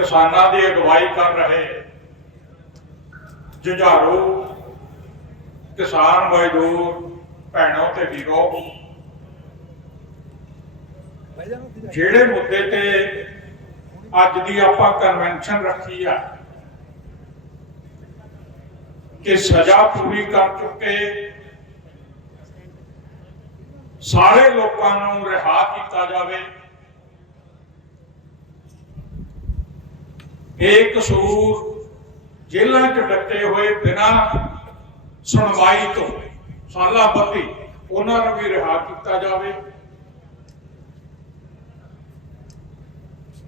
ਕਿਸਾਨਾਂ ਦੀ ਅਗਵਾਈ ਕਰ ਰਹੇ ਜੁਝਾਰੂ ਕਿਸਾਨ ਮਜ਼ਦੂਰ ਭੈਣੋ ਤੇ ਵੀਰੋ, ਜਿਹੜੇ ਮੁੱਦੇ ਤੇ ਅੱਜ ਦੀ ਆਪਾਂ ਕਨਵੈਨਸ਼ਨ ਰੱਖੀ ਆ ਕਿ ਸਜ਼ਾ ਪੂਰੀ ਕਰ ਚੁੱਕੇ ਸਾਰੇ ਲੋਕਾਂ ਨੂੰ ਰਿਹਾ ਕੀਤਾ ਜਾਵੇ। ਬੇਕਸੂਰ ਜੇਲ੍ਹਾਂ 'ਚ ਡੱਕੇ ਹੋਏ ਬਿਨਾਂ ਸੁਣਵਾਈ ਤੋਂ ਸਾਲਾਂ ਬੱਧੀ ਉਹਨਾਂ ਨੂੰ ਵੀ ਰਿਹਾ ਕੀਤਾ ਜਾਵੇ।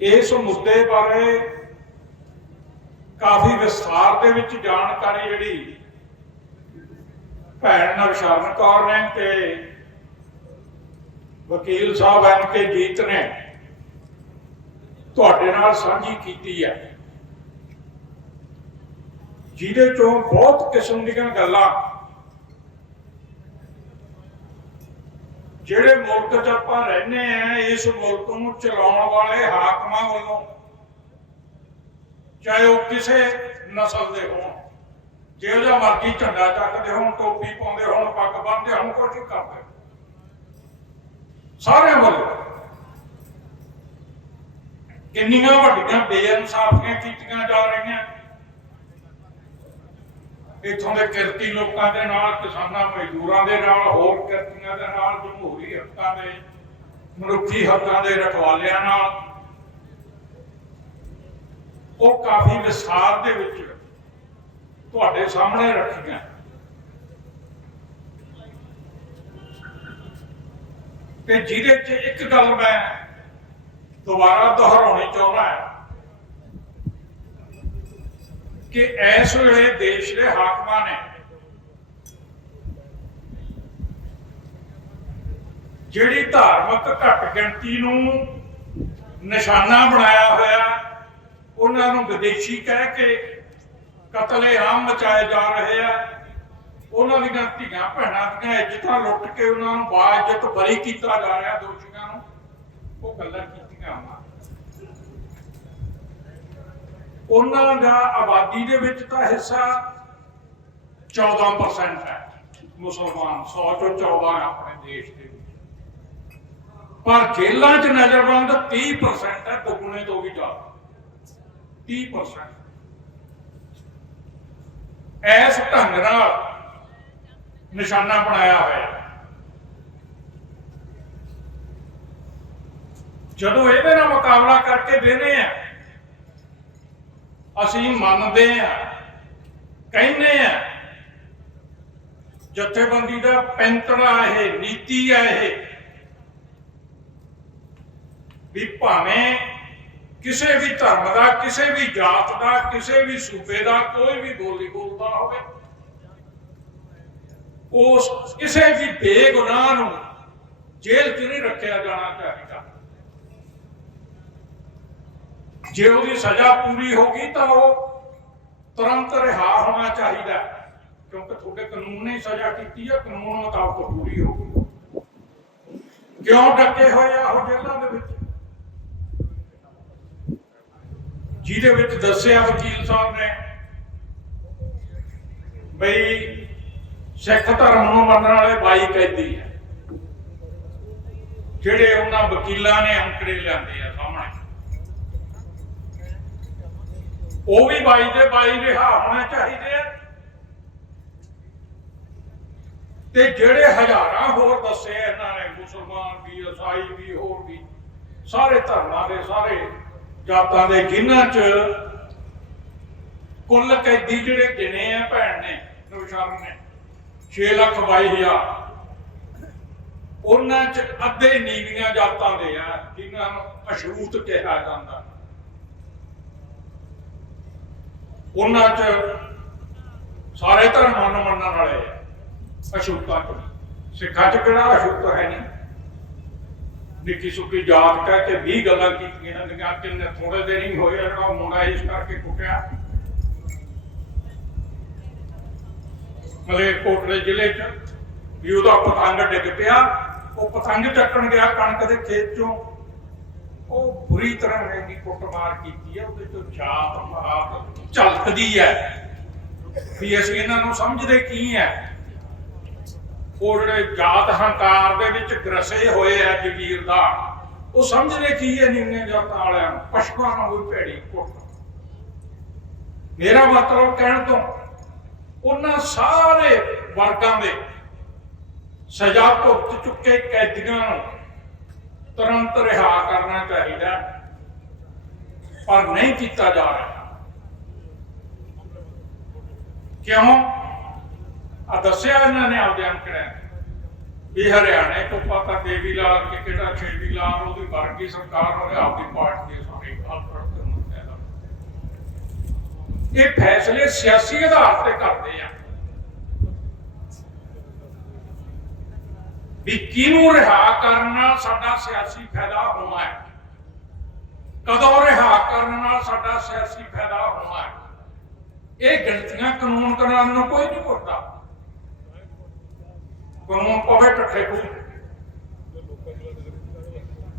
ਇਸ ਮੁੱਦੇ ਬਾਰੇ ਕਾਫੀ ਵਿਸਥਾਰ ਦੇ ਵਿੱਚ ਜਾਣਕਾਰੀ ਜਿਹੜੀ ਭੈਣ ਨਵਸ਼ਰਨ ਕੌਰ ਨੇ ਤੇ ਵਕੀਲ ਸਾਹਿਬ ਐਨ ਕੇ ਜੀਤ ਨੇ ਤੁਹਾਡੇ ਨਾਲ ਸਾਂਝੀ ਕੀਤੀ ਹੈ। ਜਿਹਦੇ ਚੋਂ ਬਹੁਤ ਕਿਸਮ ਦੀਆਂ ਗੱਲਾਂ ਜਿਹੜੇ ਮੁਲਕ 'ਚ ਆਪਾਂ ਰਹਿੰਦੇ ਆ, ਇਸ ਮੁਲਕ ਨੂੰ ਚਲਾਉਣ ਵਾਲੇ ਹਾਕਮਾਂ ਵੱਲੋਂ, ਚਾਹੇ ਉਹ ਕਿਸੇ ਨਸਲ ਦੇ ਹੋਣ, ਜਿਹੋ ਜਿਹਾ ਮਰਜ਼ੀ ਝੰਡਾ ਚੱਕਦੇ ਹੋਣ, ਟੋਪੀ ਪਾਉਂਦੇ ਹੋਣ, ਪੱਗ ਬੰਨ੍ਹਦੇ ਹੋਣ ਕੁਝ ਕਰਦੇ ਸਾਰੇ ਵੱਲੋਂ ਕਿੰਨੀਆਂ ਵੱਡੀਆਂ ਬੇਇਨਸਾਫੀਆਂ ਕੀਤੀਆਂ ਜਾ ਰਹੀਆਂ। ਇੱਥੋਂ ਦੇ ਕਿਰਤੀ ਲੋਕਾਂ ਦੇ ਨਾਲ, ਕਿਸਾਨਾਂ ਮਜ਼ਦੂਰਾਂ ਦੇ ਨਾਲ, ਹੋਰ ਕਿਰਤੀਆਂ ਦੇ ਨਾਲ, ਜਮਹੂਰੀ ਹੱਕਾਂ ਦੇ, ਮਨੁੱਖੀ ਹੱਕਾਂ ਦੇ ਰਖਵਾਲਿਆਂ ਨਾਲ। ਉਹ ਕਾਫੀ ਵਿਸਾਰ ਦੇ ਵਿੱਚ ਤੁਹਾਡੇ ਸਾਹਮਣੇ ਰੱਖੀਆਂ। ਤੇ ਜਿਹਦੇ 'ਚ ਇੱਕ ਗੱਲ ਮੈਂ ਦੁਬਾਰਾ ਦੁਹਰਾਉਣੀ ਚਾਹੁੰਦਾ ਹਾਂ ਕਿ ਇਸ ਵੇਲੇ ਦੇਸ਼ ਦੇ ਹਾਕਮਾਂ ਨੇ ਜਿਹੜੀ ਧਾਰਮਿਕ ਘੱਟ ਗਿਣਤੀ ਨੂੰ ਨਿਸ਼ਾਨਾ ਬਣਾਇਆ ਹੋਇਆ, ਉਹਨਾਂ ਨੂੰ ਵਿਦੇਸ਼ੀ ਕਹਿ ਕੇ ਕਤਲੇਆਮ ਮਚਾਏ ਜਾ ਰਹੇ ਆ। ਉਹਨਾਂ ਦੀਆਂ ਧੀਆਂ ਭੈਣਾਂ ਦੀਆਂ ਇੱਜ਼ਤਾਂ ਲੁੱਟ ਕੇ ਉਹਨਾਂ ਨੂੰ ਬਾਇਜ਼ਤ ਬਰੀ ਕੀਤਾ ਜਾ ਰਿਹਾ ਦੋਸ਼ੀਆਂ ਨੂੰ। ਉਹ ਗੱਲਾਂ ਕੀਤੀਆਂ ਉਹਨਾਂ ਦਾ ਆਬਾਦੀ ਦੇ ਵਿੱਚ ਤਾਂ ਹਿੱਸਾ 14% ਹੈ ਮੁਸਲਮਾਨ 100 ਚੋਂ 14 ਆਪਣੇ ਦੇਸ਼ ਦੇ ਪਰ ਜੇਲ੍ਹਾਂ 'ਚ ਨਜ਼ਰਬੰਦ 30% ਹੈ ਦੁੱਗਣੇ ਤੋਂ ਵੀ ਜ਼ਿਆਦਾ। 30% ਐਸ ਢੰਗ ਨਾਲ ਨਿਸ਼ਾਨਾ ਬਣਾਇਆ ਹੋਇਆ। ਜਦੋਂ ਇਹਦੇ ਨਾਲ ਮੁਕਾਬਲਾ ਕਰਕੇ ਦੇਨੇ ਆ ਅਸੀਂ ਮੰਨਦੇ ਆ, ਕਹਿੰਦੇ ਆ, ਜਥੇਬੰਦੀ ਦਾ ਪੈਂਤੜਾ ਇਹ ਨੀਤੀ ਆ ਇਹ, ਵੀ ਭਾਵੇਂ ਕਿਸੇ ਵੀ ਧਰਮ ਦਾ, ਕਿਸੇ ਵੀ ਜਾਤ ਦਾ, ਕਿਸੇ ਵੀ ਸੂਬੇ ਦਾ ਕੋਈ ਵੀ ਬੋਲੀ ਬੋਲਦਾ ਹੋਵੇ, ਉਸ ਕਿਸੇ ਵੀ ਬੇਗੁਨਾਹ ਨੂੰ ਜੇਲ੍ਹ 'ਚ ਨਹੀਂ ਰੱਖਿਆ ਜਾਣਾ ਚਾਹੀਦਾ। ਜੇ ਉਹਦੀ ਸਜ਼ਾ ਪੂਰੀ ਹੋ ਗਈ ਤਾਂ ਉਹ ਤੁਰੰਤ ਰਿਹਾ ਹੋਣਾ ਚਾਹੀਦਾ ਕਿਉਂਕਿ ਤੁਹਾਡੇ ਕਾਨੂੰਨ ਨੇ ਸਜ਼ਾ ਕੀਤੀ ਹੈ, ਕਾਨੂੰਨ ਮੁਤਾਬਕ ਪੂਰੀ ਹੋ ਗਈ। ਕਿਉਂ ਡੱਕੇ ਹੋਏ ਆ ਉਹ ਜੇਲ੍ਹਾਂ ਦੇ ਵਿੱਚ? ਜਿਹਦੇ ਵਿੱਚ ਦੱਸਿਆ ਵਕੀਲ ਸਾਹਿਬ ਨੇ ਬਈ ਸਿੱਖ ਧਰਮ ਨੂੰ ਮੰਨਣ ਵਾਲੇ ਬਾਈ ਕੈਦੀ ਆ। ਜਿਹੜੇ ਉਹਨਾਂ ਵਕੀਲਾਂ ਨੇ ਅੰਕੜੇ ਲਿਆਂਦੇ ਆ ਸਾਹਮਣੇ। ਉਹ ਵੀ ਬਾਈ ਦੇ, ਬਾਈ ਰਿਹਾ ਹੋਣੇ ਚਾਹੀਦੇ ਆ। ਤੇ ਜਿਹੜੇ ਹਜ਼ਾਰਾਂ ਹੋਰ ਦੱਸੇ ਇਹਨਾਂ ਨੇ, ਮੁਸਲਮਾਨ ਵੀ ਈਸਾਈ ਵੀ, ਹੋਰ ਵੀ, ਸਾਰੇ ਧਰਮਾਂ ਦੇ, ਸਾਰੇ ਜਾਤਾਂ ਦੇ ਜਿਨ੍ਹਾਂ ਚ ਕੁੱਲ ਕੈਦੀ ਜਿਹੜੇ ਗਿਣੇ ਆ ਭੈਣ ਨੇ ਨਵਸ਼ਰਨ ਨੇ 6 ਲੱਖ 22 ਹਜ਼ਾਰ। ਉਹਨਾਂ ਚ ਅੱਧੇ ਨੀਵੀਆਂ ਜਾਤਾਂ ਦੇ ਆ, ਜਿਨ੍ਹਾਂ ਨੂੰ ਅਸ਼ਰੂਤ ਕਿਹਾ ਜਾਂਦਾ। ਉਹਨਾਂ ਚ ਸਾਰੇ ਧਰਮਾਂ ਨੂੰ ਮੰਨਣ ਵਾਲੇ ਆ। ਚ। ਸਿੱਖਾਂ ਚ ਕਿਹੜਾ ਅਸ਼ੂਤ ਹੈ ਨਹੀਂ? ਨਿੱਕੀ ਸੁੱਕੀ ਜਾਤ ਕਹਿ ਕੇ 20 ਗੱਲਾਂ ਕੀਤੀਆਂ ਹੁੰਦੀਆਂ ਕਿੰਨੇ ਥੋੜੇ ਦਿਨ ਹੀ ਹੋਏ ਆ, ਜਿਹੜਾ ਉਹ ਮੁੰਡਾ ਇਸ ਕਰਕੇ ਕੁੱਟਿਆ। ਮਲੇ ਕੋਟਲੇ ਜ਼ਿਲ੍ਹੇ ਚ ਵੀ ਉਹਦਾ ਪਤੰਗ ਡਿੱਗ ਪਿਆ। ਉਹ ਪਤੰਗ ਚੱਕਣ ਗਿਆ ਕਣਕ ਦੇ ਖੇਤ ਚੋਂ। ਉਹ ਬੁਰੀ ਤਰ੍ਹਾਂ ਰੈਂਦੀ ਕੁੱਟਮਾਰ ਕੀਤੀ ਹੈ, ਉਹਦੇ ਤੋਂ ਜਾਤ ਪਾਤ ਝਲਕਦੀ ਹੈ। ਵੀ ਅਸੀਂ ਇਹਨਾਂ ਨੂੰ ਸਮਝਦੇ ਕੀ ਹੈ? ਉਹ ਜਿਹੜੇ ਜਾਤ ਹੰਕਾਰ ਦੇ ਵਿੱਚ ਗਰਸੇ ਹੋਏ ਆ ਜਗੀਰ ਦਾ, ਉਹ ਸਮਝਦੇ ਕੀ ਹੈ ਨਿੰਨੇ ਜਾਤਾਂ ਵਾਲਿਆਂ ਨੂੰ? ਪਸ਼ੂਆਂ ਨੂੰ ਭੈੜੀ ਕੁੱਟ। ਮੇਰਾ ਮਤਲਬ ਕਹਿਣ ਤੋਂ, ਉਹਨਾਂ ਸਾਰੇ ਵਰਗਾਂ ਦੇ ਸਜ਼ਾ ਭੁਗਤ ਚੁੱਕੇ ਕੈਦੀਆਂ ਨੂੰ ਤੁਰੰਤ ਰਿਹਾ ਕਰਨਾ ਚਾਹੀਦਾ ਪਰ ਨਹੀਂ ਕੀਤਾ ਜਾ ਰਿਹਾ। ਕਿਉਂ? ਆ ਦੱਸਿਆ ਇਹਨਾਂ ਨੇ ਆਪਦੇ ਅੰਕੜਿਆਂ ਵੀ ਹਰਿਆਣੇ ਤੋਂ ਪਤਾ ਦੇਵੀ ਲਾਲ ਕਿ ਕਿਹੜਾ ਛੇਵੀ ਲਾਲ, ਉਹਦੀ ਵਰਗੀ ਸਰਕਾਰ ਹੋਵੇ ਆਪਦੀ ਪਾਰਟੀ ਦੇ ਸਾਰੇ ਹਾਲ ਇਹ ਫੈਸਲੇ ਸਿਆਸੀ ਆਧਾਰ ਤੇ ਕਰਦੇ ਆ। ਵੀ ਕਿਹਨੂੰ ਰਿਹਾ ਕਰਨਾ ਸਾਡਾ ਸਿਆਸੀ ਫਾਇਦਾ ਹੋਣਾ ਹੈ? ਕਦੋਂ ਰਿਹਾ ਕਰਨ ਨਾਲ ਸਾਡਾ ਸਿਆਸੀ ਫਾਇਦਾ ਹੋਣਾ ਹੈ? ਇਹ ਗਿਣਤੀਆਂ ਕਾਨੂੰਨ ਕਰਨ ਨੂੰ ਕੋਈ ਨਹੀਂ ਪੁੱਛਦਾ। ਕਾਨੂੰਨ ਪਵੇ ਟੱਠੇ ਕੋ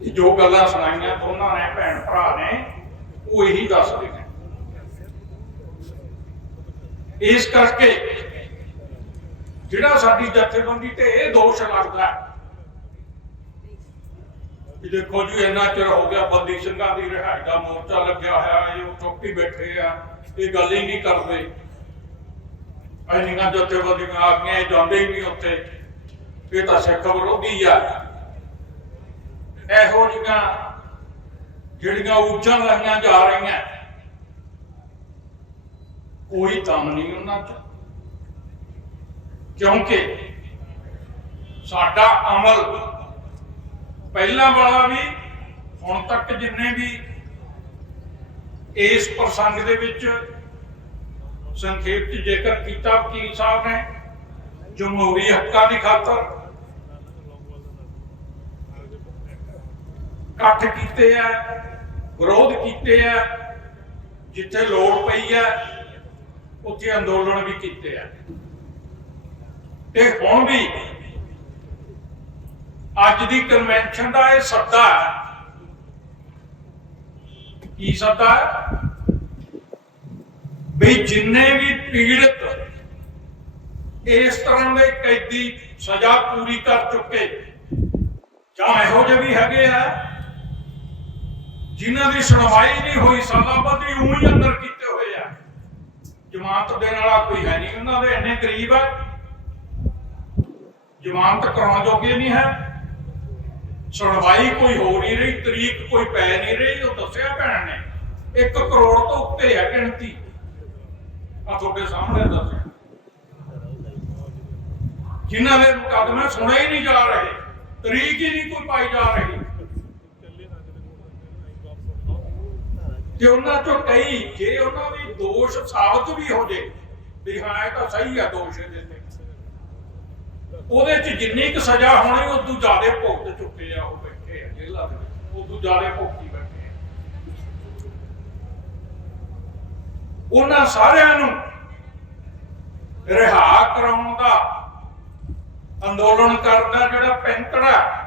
ਇਹ ਜੋ ਗੱਲਾਂ ਸੁਣਾਈਆਂ ਦੋਨਾਂ ਨੇ, ਭੈਣ ਭਰਾ ਨੇ, ਉਹ ਇਹੀ ਦੱਸਦੇ ਨੇ। ਇਸ ਕਰਕੇ ਜਿਹੜਾ ਸਾਡੀ ਜਥੇਬੰਦੀ ਤੇ ਇਹ ਦੋਸ਼ ਲੱਗਦਾ ਕਿ ਦੇਖੋ ਜੀ, ਇੰਨਾ ਚਿਰ ਹੋ ਗਿਆ ਬੰਦੀ ਸਿੰਘਾਂ ਦੀ ਰਿਹਾਈ ਦਾ ਮੋਰਚਾ ਲੱਗਿਆ ਹੋਇਆ, ਇਹ ਉਹ ਚੁੱਪੀ ਬੈਠੇ ਆ, ਇਹ ਗੱਲ ਹੀ ਨਹੀਂ ਕਰਦੇ। ਇੰਨੀਆਂ ਜਥੇਬੰਦੀਆਂ ਆ ਗਈਆਂ ਜਾਂਦੇ ਹੀ ਨਹੀਂ ਉੱਥੇ। ਇਹ ਤਾਂ ਸਿੱਖ ਵਿਰੋਧੀ ਆ। ਇਹੋ ਜਿਹੀਆਂ ਜਿਹੜੀਆਂ ਉੱਚਾਂ ਲਾਈਆਂ ਜਾ ਰਹੀਆਂ, ਕੋਈ ਦਮ ਨਹੀਂ ਉਹਨਾਂ 'ਚ। ਕਿਉਂਕਿ ਸਾਡਾ ਅਮਲ ਪਹਿਲਾਂ ਵਾਲਾ ਵੀ, ਹੁਣ ਤੱਕ ਜਿੰਨੇ ਵੀ ਇਸ ਪ੍ਰਸੰਗ ਦੇ ਵਿੱਚ ਸੰਖੇਪ ਚ ਜ਼ਿਕਰ ਕੀਤਾ ਵਕੀਲ ਸਾਹਿਬ ਨੇ ਜਮਹੂਰੀ ਹੱਕਾਂ ਦੀ ਖਾਤਰ ਇਕੱਠ ਕੀਤੇ ਆ, ਵਿਰੋਧ ਕੀਤੇ ਆ, ਜਿੱਥੇ ਲੋੜ ਪਈ ਆ, ਉੱਥੇ ਅੰਦੋਲਨ ਵੀ ਕੀਤੇ ਆ। ਤੇ ਹੁਣ ਵੀ ਅੱਜ ਦੀ ਕਨਵੈਨਸ਼ਨ ਦਾ ਇਹ ਸੱਦਾ ਹੈ। ਕੀ ਸੱਦਾ ਹੈ? ਵੀ ਜਿੰਨੇ ਵੀ ਪੀੜਤ ਇਸ ਤਰ੍ਹਾਂ ਦੇ ਕੈਦੀ ਸਜ਼ਾ ਪੂਰੀ ਕਰ ਚੁੱਕੇ, ਜਾਂ ਇਹੋ ਜਿਹੇ ਵੀ ਹੈਗੇ ਆ, ਜਿਨ੍ਹਾਂ ਦੀ ਸੁਣਵਾਈ ਨਹੀਂ ਹੋਈ, ਸਾਲਾਂ ਬਾਅਦ ਉਹੀ ਅੰਦਰ ਕੀਤੇ ਹੋਏ ਆ। ਜਮਾਨਤ ਦੇਣ ਵਾਲਾ ਕੋਈ ਹੈ ਨਹੀਂ, ਉਹਨਾਂ ਦੇ ਇੰਨੇ ਗਰੀਬ ਆ। ਜਮਾਨਤ ਕਰਾਉਣ ਜੋਗੇ ਨਹੀਂ ਹੈ। ਸੁਣਵਾਈ ਕੋਈ ਹੋ ਨਹੀਂ ਰਹੀ, ਤਰੀਕ ਕੋਈ ਪੈ ਨਹੀਂ ਰਹੀ, ਉਹ ਦੱਸਿਆ ਭੈਣ ਨੇ। 1 ਕਰੋੜ ਤੋਂ ਉੱਤੇ ਹੈ ਗਿਣਤੀ। ਆ ਤੁਹਾਡੇ ਸਾਹਮਣੇ ਦੱਸਿਆ। ਜਿਨ੍ਹਾਂ ਦੇ ਮੁਕੱਦਮੇ ਸੁਣੇ ਹੀ ਨਹੀਂ ਜਾ ਰਹੇ, ਤਰੀਕ ਹੀ ਨਹੀਂ ਕੋਈ ਪਾਈ ਜਾ ਰਹੀ। ਤੇ ਉਹਨਾਂ ਚੋਂ ਕਈ, ਜੇ ਉਹਨਾਂ ਦੀ ਦੋਸ਼ ਸਾਬਤ ਵੀ ਹੋ ਜੇ, ਵੀ ਹਾਂ, ਇਹ ਤਾਂ ਸਹੀ ਆ ਦੋਸ਼ ਇਹਦੇ ਤੇ। ਉਹਦੇ ਚ ਜਿੰਨੀ ਕੁ ਸਜ਼ਾ ਹੋਣੀ ਉਹ ਤੋਂ ਜ਼ਿਆਦਾ ਭੁਗਤ ਚੁੱਕੇ ਆ ਉਹ ਬੈਠੇ ਆ ਜੇਲ੍ਹਾਂ ਦੇ ਵਿੱਚ। ਉਹ ਤੋਂ ਜ਼ਿਆਦਾ ਭੁਗਤੀ ਬੈਠੇ ਆ। ਉਹਨਾਂ ਸਾਰਿਆਂ ਨੂੰ ਰਿਹਾ ਕਰਾਉਣ ਦਾ, ਅੰਦੋਲਨ ਕਰਨ ਦਾ ਜਿਹੜਾ ਪੈਂਤੜਾ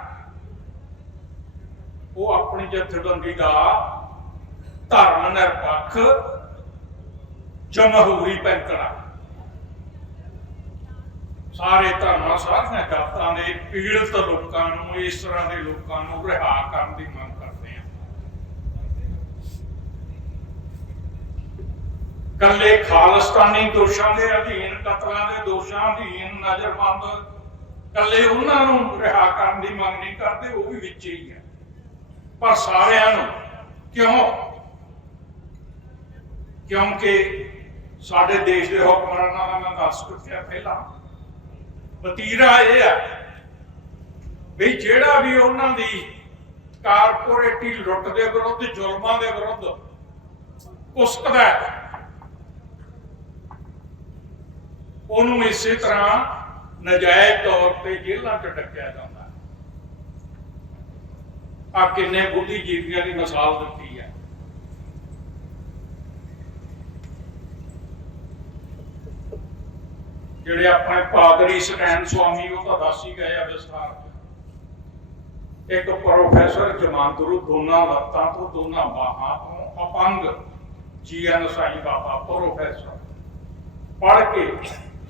ਉਹ ਆਪਣੀ ਜਥੇਬੰਦੀ ਦਾ ਧਰਮ ਨਿਰਪੱਖ, ਜਮਹੂਰੀ ਪੈਂਤੜਾ। ਸਾਰੇ ਧਰਮਾਂ ਸਾਰੀਆਂ ਜਾਤਾਂ ਦੇ ਪੀੜਤ ਲੋਕਾਂ ਨੂੰ, ਇਸ ਤਰ੍ਹਾਂ ਦੇ ਲੋਕਾਂ ਨੂੰ ਰਿਹਾ ਕਰਨ ਦੀ ਮੰਗ ਕਰਦੇ ਆ ਕੱਲੇ ਖਾਲਸਤਾਨੀ ਦੋਸ਼ਾਂ ਦੇ ਅਧੀਨ, ਕਤਲਾਂ ਦੇ ਦੋਸ਼ਾਂ ਅਧੀਨ ਨਜ਼ਰਬੰਦ ਕੱਲੇ ਉਹਨਾਂ ਨੂੰ ਰਿਹਾ ਕਰਨ ਦੀ ਮੰਗ ਨਹੀਂ ਕਰਦੇ, ਉਹ ਵੀ ਵਿੱਚ ਹੀ ਹੈ। ਪਰ ਸਾਰਿਆਂ ਨੂੰ ਕਿਉਂ? ਕਿਉਂਕਿ ਸਾਡੇ ਦੇਸ਼ ਦੇ ਹੁਕਮਰਾਨਾਂ ਨਾਲ ਮੈਂ ਦੱਸ ਚੁੱਕਿਆ ਪਹਿਲਾਂ ਵਤੀਰਾ ਇਹ ਹੈ ਵੀ ਜਿਹੜਾ ਵੀ ਉਹਨਾਂ ਦੀ ਕਾਰਪੋਰੇਟੀ ਲੁੱਟ ਦੇ ਵਿਰੁੱਧ, ਜ਼ੁਲਮਾਂ ਦੇ ਵਿਰੁੱਧ ਉਸਕਦਾ ਉਹਨੂੰ ਇਸੇ ਤਰ੍ਹਾਂ ਨਜਾਇਜ਼ ਤੌਰ ਤੇ ਜੇਲ੍ਹਾਂ 'ਚ ਡੱਕਿਆ ਜਾਂਦਾ ਆ ਕਿੰਨੇ ਬੁੱਧੀਜੀਵੀਆਂ ਦੀ ਮਿਸਾਲ ਦਿੱਤੀ ਹੈ। ਜਿਹੜੇ ਆਪਣੇ ਪਾਦਰੀ ਸਟੈਨ ਸਵਾਮੀ, ਉਹ ਤਾਂ ਦੱਸ ਹੀ ਗਏ ਆ ਵਿਸਥਾਰ 'ਚ। ਇੱਕ ਪ੍ਰੋਫੈਸਰ ਜਮਾਂਦਰੂ ਦੋਨਾਂ ਲੱਤਾਂ ਤੋਂ, ਦੋਨਾਂ ਬਾਹਾਂ ਤੋਂ ਅਪੰਗ ਜੀਐਨ ਸਾਈ ਬਾਬਾ ਪ੍ਰੋਫੈਸਰ। ਪੜ੍ਹ ਕੇ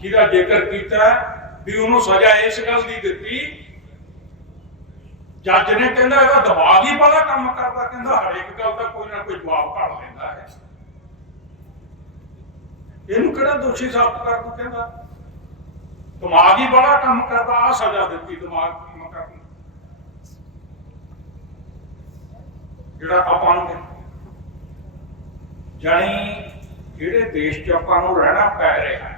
ਜਿਹਦਾ ਜ਼ਿਕਰ ਕੀਤਾ ਵੀ ਉਹਨੂੰ ਸਜ਼ਾ ਇਸ ਗੱਲ ਦੀ ਦਿੱਤੀ, ਜੱਜ ਨੇ ਕਹਿੰਦਾ ਇਹਦਾ ਦਿਮਾਗ ਹੀ ਬੜਾ ਕੰਮ ਕਰਦਾ, ਕਹਿੰਦਾ ਹਰੇਕ ਗੱਲ ਦਾ ਕੋਈ ਨਾ ਕੋਈ ਜਵਾਬ ਕੱਢ ਲੈਂਦਾ ਹੈ। ਇਹਨੂੰ ਕਿਹੜਾ ਦੋਸ਼ੀ ਸਾਬਤ ਕਰ ਤੂੰ ਕਹਿੰਦਾ? ਦਿਮਾਗ ਹੀ ਬੜਾ ਕੰਮ ਕਰਦਾ ਆ ਸਜ਼ਾ ਦਿੱਤੀ ਦਿਮਾਗ ਕੰਮ ਕਰਨ। ਜਿਹੜਾ ਆਪਾਂ ਨੂੰ ਜਾਣੀ ਜਿਹੜੇ ਦੇਸ਼ 'ਚ ਆਪਾਂ ਨੂੰ ਰਹਿਣਾ ਪੈ ਰਿਹਾ ਹੈ,